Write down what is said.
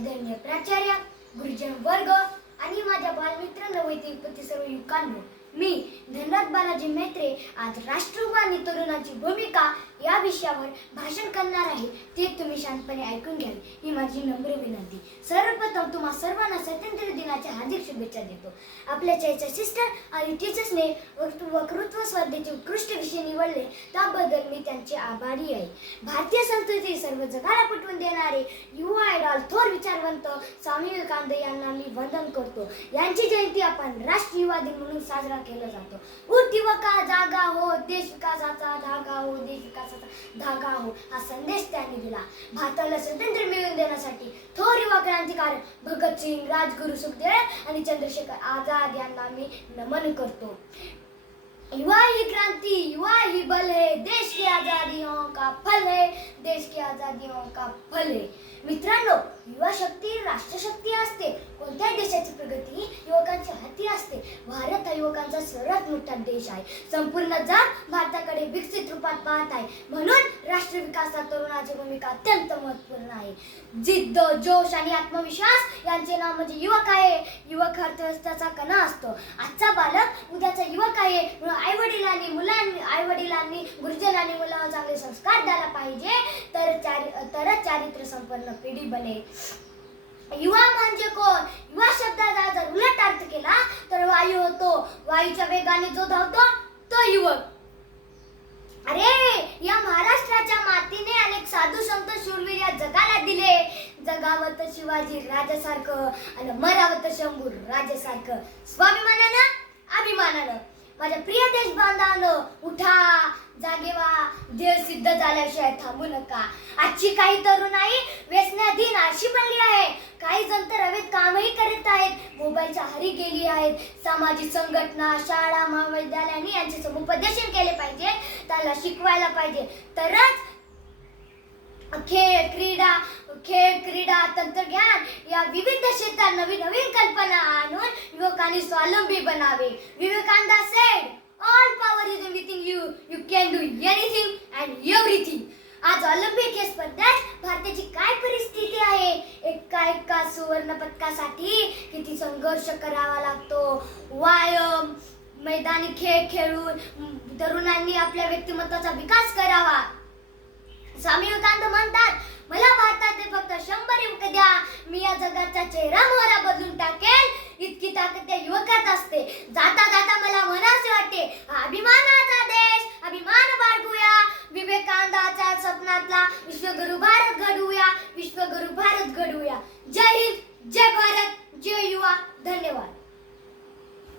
आदरणीय प्राचार्य गुरुजन वर्ग आणि माझ्या बालमित्र नवैतिक सर्व युवकांनो मी धनराज बालाजी मेत्रे आज राष्ट्रवादी तरुणाची भूमिका या विषयावर भाषण करणार आहे ते तुम्ही शांतपणे ऐकून घ्यावे. ही माझी नम्र विनंती. सर्वप्रथम तुम्हा सर्वांना स्वातंत्र्य दिनाच्या हार्दिक शुभेच्छा देतो. आपल्या चर्चा सिस्टर आणि टीचर्सने वक्तृ- वक्तृत्व स्पर्धेचे उत्कृष्ट विषय निवडले त्याबद्दल मी त्यांचे आभारी आहे. भारतीय संस्कृती सर्व जगाला पटवून देणारे युवा आयडॉल थोर विचारवंत स्वामी विवेकानंद यांना मी वंदन करतो. यांची जयंती आपण राष्ट्रीय युवा दिन म्हणून साजरा केला जातो. उठ युवका जागा हो देश विकासाचा धागा हो देश विकास विकासाचा धागा हो हा संदेश त्यांनी दिला. भारताला स्वातंत्र्य मिळवून देण्यासाठी थोर युवा क्रांतिकारक भगतसिंग राजगुरू सुखदेव आणि चंद्रशेखर आझाद यांना मी नमन करतो. युवा ही क्रांति युवा ही बल है. देश की आजादियों का फल है. देश की आजादियों का फल है. मित्रांनो युवा शक्ती राष्ट्रशक्ती असते. कोणत्याही देशाची प्रगती युवकांची असते. भारत हा युवकांचा सर्वात मोठा देश आहे. संपूर्ण जग भारताकडे विकसित रूपात पाहत आहे. म्हणून राष्ट्र विकासात तरुणाची भूमिका अत्यंत महत्त्वपूर्ण आहे. जिद्द जोश आणि आत्मविश्वास यांचे नाव म्हणजे युवक आहे. युवक अर्थव्यवस्थेचा कणा असतो. आजचा बालक उद्याचा युवक आहे. म्हणून आई वडिलांनी मुलांनी आई वडिलांनी गुरुजनांनी मुलांना चांगले संस्कार द्यायला पाहिजे. तर चारि तरच चारित्र्य संपन्न पिढी बनेल युवा म्हणजे कोण? युवा शब्दाचा वायूच्या वेगाने जो धावतो तो युवक. अरे या महाराष्ट्राच्या मातीने अनेक साधू संत शूरवीर या जगाला दिले. जगावत शिवाजी राजासारखं आणि मरावत शंभूर राजासारखं. स्वाभिमानानं अभिमानानं. माझ्या प्रिय देश बांधवानं उठा जागे व्हा देह सिद्ध झाल्याशिवाय थांबू नका. आजची काही तरुणाई व्यसनाधीन अशी बनली आहे. काही जण तर हवेत कामही मोबाईलच्या हरी गेली आहेत. सामाजिक संघटना शाळा महाविद्यालयांनी यांचे समुपदेशन केले पाहिजे. त्याला शिकवायला पाहिजे. तरच खेळ क्रीडा खेळ क्रीडा तंत्रज्ञान या विविध क्षेत्रात नवीन नवीन कल्पना आणून युवकांनी स्वावलंबी बनावे. Vivekananda said all power is everything you you can do anything आज ऑलिम्पिक स्पर्धेत भारताची काय परिस्थिती आहे? एका एका सुवर्ण पदकासाठी किती संघर्ष करावा लागतो? व्यायाम मैदानी खेळ खेळून तरुणांनी आपल्या व्यक्तिमत्वाचा विकास करावा. स्वामी विवेकानंद म्हणतात मला भारताचे फक्त शंभर युवक द्या. मी या जगाचा चेहरा मोहरा बदलून टाकेल. इतकी ताकद त्या युवकात असते. जाता जाता मला मनासे वाटते. हा विश्वगुरु भारत घडूया विश्वगुरु भारत